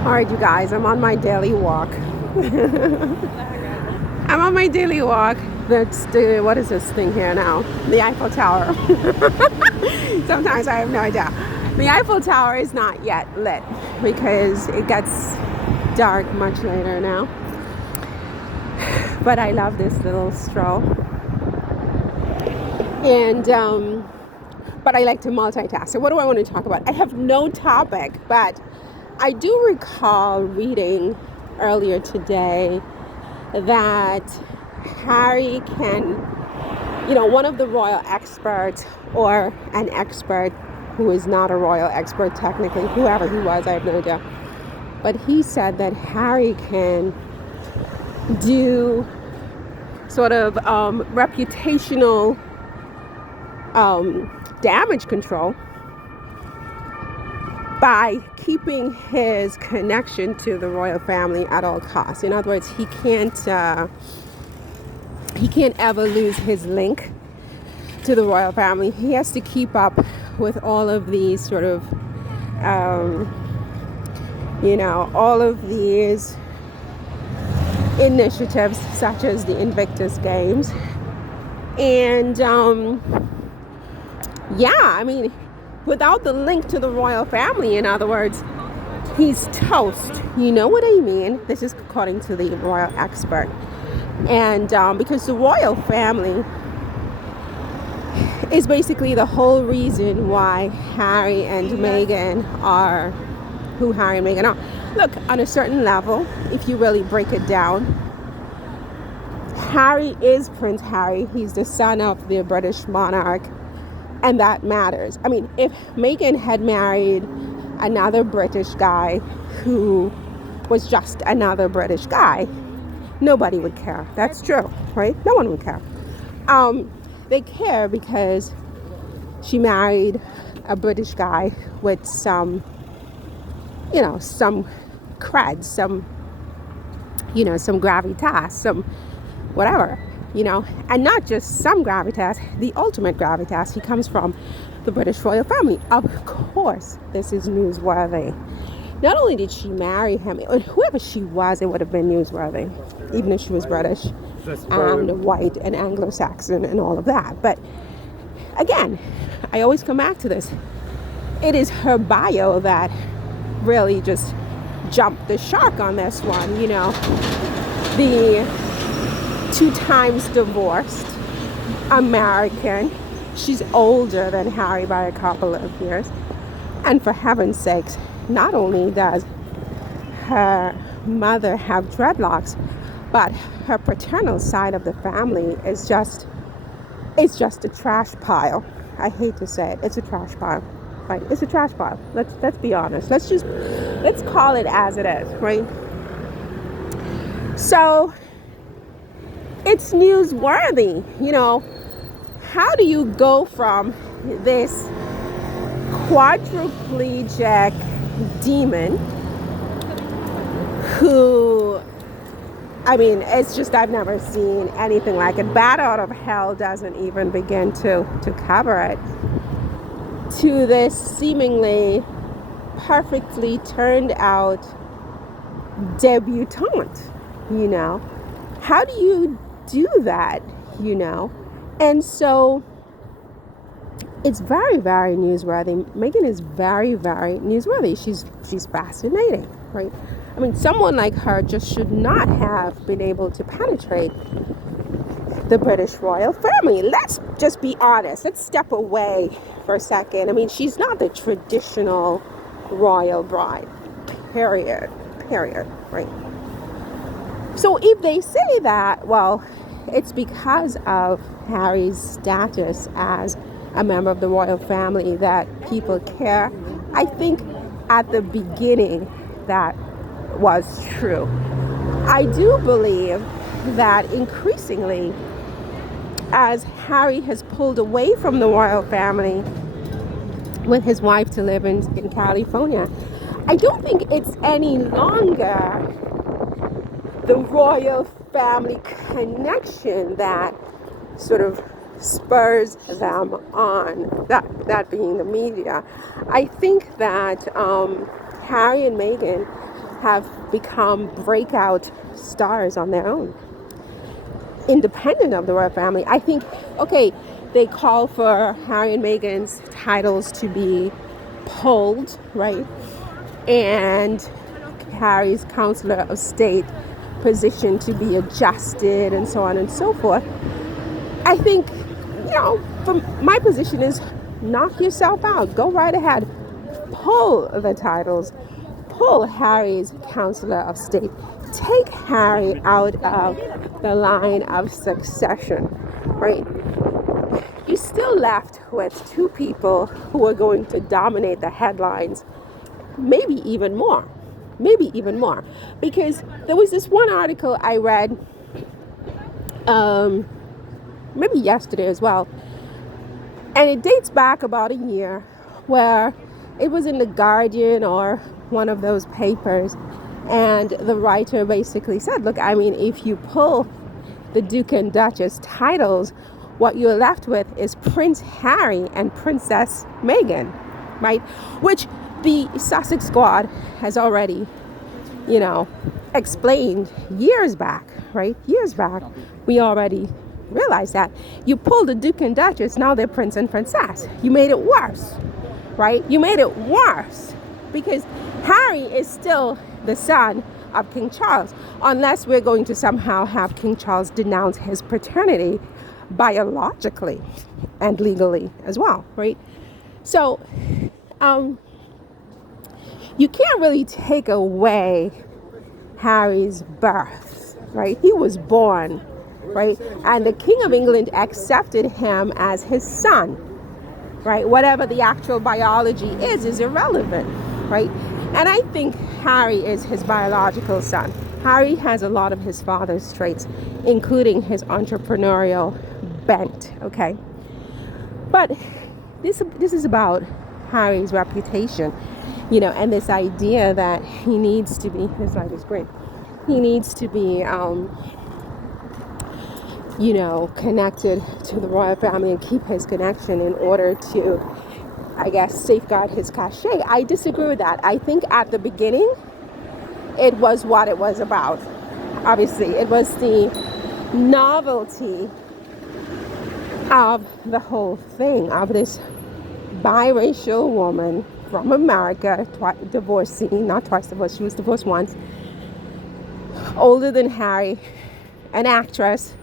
All right, you guys, I'm on my daily walk. I'm on my daily walk. That's the, what is this thing here now? The Eiffel Tower. Sometimes I have no idea. The Eiffel Tower is not yet lit because it gets dark much later now. But I love this little stroll. And, but I like to multitask. So what do I want to talk about? I have no topic, but I do recall reading earlier today that Harry can, one of the royal experts, or an expert who is not a royal expert technically, whoever he was, I have no idea, but he said that Harry can do sort of reputational damage control by keeping his connection to the royal family at all costs. In other words, he can't ever lose his link to the royal family. He has to keep up with all of these sort of, all of these initiatives, such as the Invictus Games. And without the link to the royal family, in other words, he's toast. You know what I mean? This is according to the royal expert. And because the royal family is basically the whole reason why Harry and Meghan are who Harry and Meghan are. Look, on a certain level, if you really break it down, Harry is Prince Harry. He's the son of the British monarch. And that matters. I mean, if Meghan had married another British guy who was just another British guy, nobody would care. That's true, right? No one would care. They care because she married a British guy with some cred, some gravitas, some whatever. And not just some gravitas, the ultimate gravitas. He comes from the British royal family. Of course, this is newsworthy. Not only did she marry him, whoever she was, it would have been newsworthy, even if she was British and white and Anglo-Saxon and all of that. But again, I always come back to this. It is her bio that really just jumped the shark on this one. The 2 times divorced American. She's older than Harry by a couple of years. And for heaven's sakes, not only does her mother have dreadlocks, but her paternal side of the family is just a trash pile. I hate to say it. It's a trash pile. Right? It's a trash pile. Let's be honest. Let's call it as it is, right? So it's newsworthy. How do you go from this quadriplegic demon who, it's just, I've never seen anything like it. Bat Out of Hell doesn't even begin to cover it, to this seemingly perfectly turned out debutante. How do you do that? And so it's very, very newsworthy. Meghan is very, very newsworthy. She's fascinating, right? Someone like her just should not have been able to penetrate the British royal family. Let's just be honest. Let's step away for a second. She's not the traditional royal bride, period, right? So if they say that, well, it's because of Harry's status as a member of the royal family that people care. I think at the beginning that was true. I do believe that increasingly, as Harry has pulled away from the royal family with his wife to live in California, I don't think it's any longer the royal family connection that sort of spurs them on, that being the media. I think that Harry and Meghan have become breakout stars on their own, independent of the royal family. I think, okay, they call for Harry and Meghan's titles to be pulled, right? And Harry's counselor of state position to be adjusted and so on and so forth. I think, from my position is knock yourself out. Go right ahead. Pull the titles. Pull Harry's counselor of state. Take Harry out of the line of succession, right? You're still left with two people who are going to dominate the headlines, maybe even more. Because there was this one article I read, maybe yesterday as well, and it dates back about a year, where it was in the Guardian or one of those papers, and the writer basically said, look, I mean, if you pull the Duke and Duchess titles, what you're left with is Prince Harry and Princess Meghan, right? Which the Sussex Squad has already, explained years back, right? Years back, we already realized that. You pulled the Duke and Duchess, now they're Prince and Princess. You made it worse, right? You made it worse because Harry is still the son of King Charles, unless we're going to somehow have King Charles denounce his paternity biologically and legally as well, right? So you can't really take away Harry's birth, right? He was born, right? And the King of England accepted him as his son, right? Whatever the actual biology is irrelevant, right? And I think Harry is his biological son. Harry has a lot of his father's traits, including his entrepreneurial bent, okay? But this is about Harry's reputation, and this idea that he needs to be, this light is great, he needs to be, connected to the royal family and keep his connection in order to, I guess, safeguard his cachet. I disagree with that. I think at the beginning, it was what it was about. Obviously, it was the novelty of the whole thing, of this biracial woman from America, divorcee, not twice divorced, she was divorced once, older than Harry, an actress,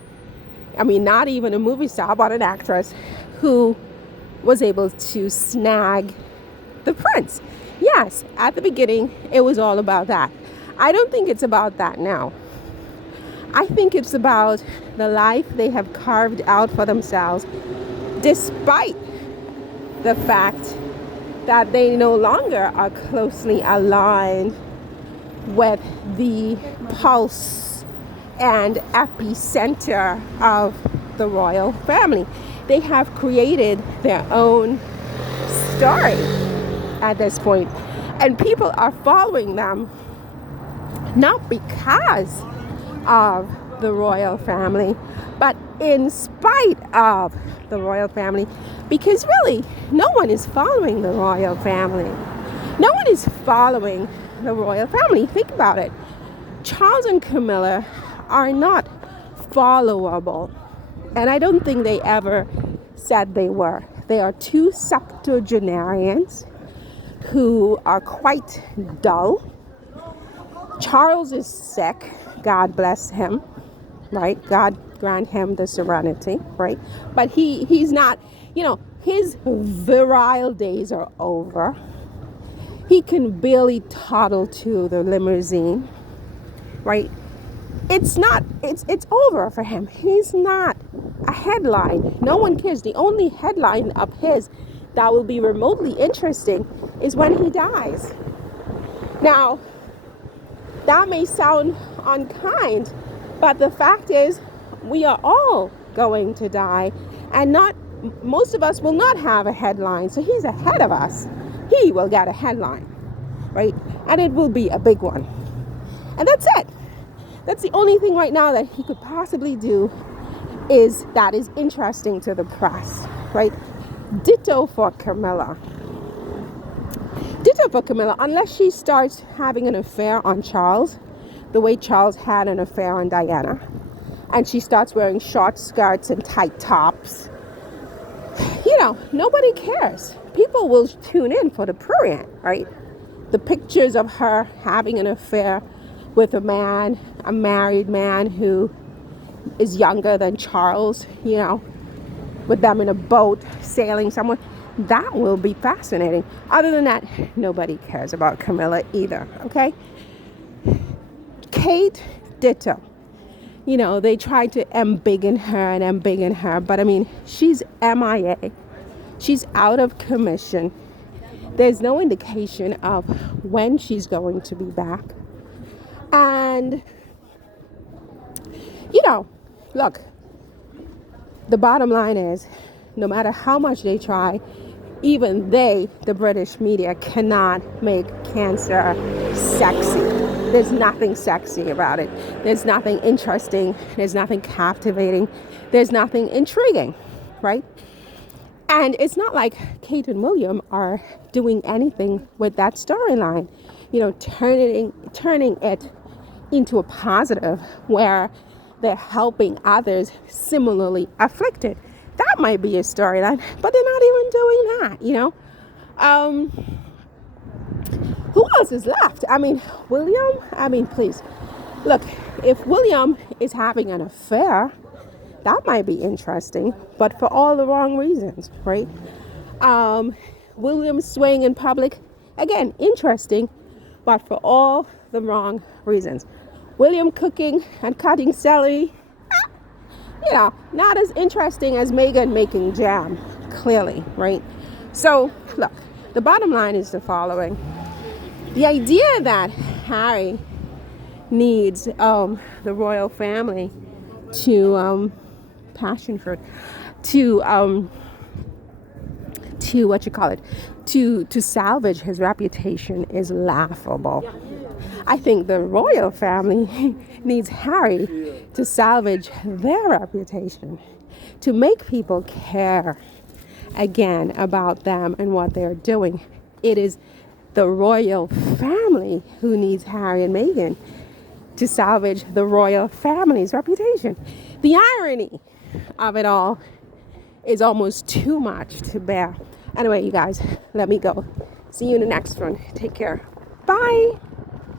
not even a movie star, but an actress who was able to snag the prince. Yes, at the beginning, it was all about that. I don't think it's about that now. I think it's about the life they have carved out for themselves, despite the fact that they no longer are closely aligned with the pulse and epicenter of the royal family. They have created their own story at this point, and people are following them not because of the royal family, but in spite of the royal family, because really no one is following the royal family. No one is following the royal family. Think about it. Charles and Camilla are not followable, and I don't think they ever said they were. They are two septuagenarians who are quite dull. Charles is sick, God bless him, right? God grant him the serenity, right? But he's not, his virile days are over. He can barely toddle to the limousine, right? It's over for him. He's not a headline. No one cares. The only headline of his that will be remotely interesting is when he dies. Now, that may sound unkind, but the fact is we are all going to die, and most of us will not have a headline. So he's ahead of us. He will get a headline, right? And it will be a big one. And that's it. That's the only thing right now that he could possibly do that is interesting to the press, right? Ditto for Camilla. Ditto for Camilla, unless she starts having an affair on Charles, the way Charles had an affair on Diana, and she starts wearing short skirts and tight tops. Nobody cares. People will tune in for the prurient, right? The pictures of her having an affair with a married man who is younger than Charles, with them in a boat sailing somewhere. That will be fascinating. Other than that, nobody cares about Camilla either, okay? Kate, ditto. They tried to embiggen her, but I mean, she's MIA. She's out of commission. There's no indication of when she's going to be back. And, look, the bottom line is, no matter how much they try, even the British media, cannot make cancer sexy. There's nothing sexy about it. There's nothing interesting. There's nothing captivating. There's nothing intriguing, right? And it's not like Kate and William are doing anything with that storyline, turning it into a positive where they're helping others similarly afflicted. That might be a storyline, but they're not even doing that, Who else is left? I mean, William? Please. Look, if William is having an affair, that might be interesting, but for all the wrong reasons, right? William swaying in public, again, interesting, but for all the wrong reasons. William cooking and cutting celery, not as interesting as Meghan making jam, clearly, right? So, look, the bottom line is the following. The idea that Harry needs the royal family to passion fruit to salvage his reputation is laughable. I think the royal family needs Harry to salvage their reputation, to make people care again about them and what they're doing. It is the royal family who needs Harry and Meghan to salvage the royal family's reputation. The irony of it all is almost too much to bear. Anyway, you guys, let me go. See you in the next one. Take care. Bye.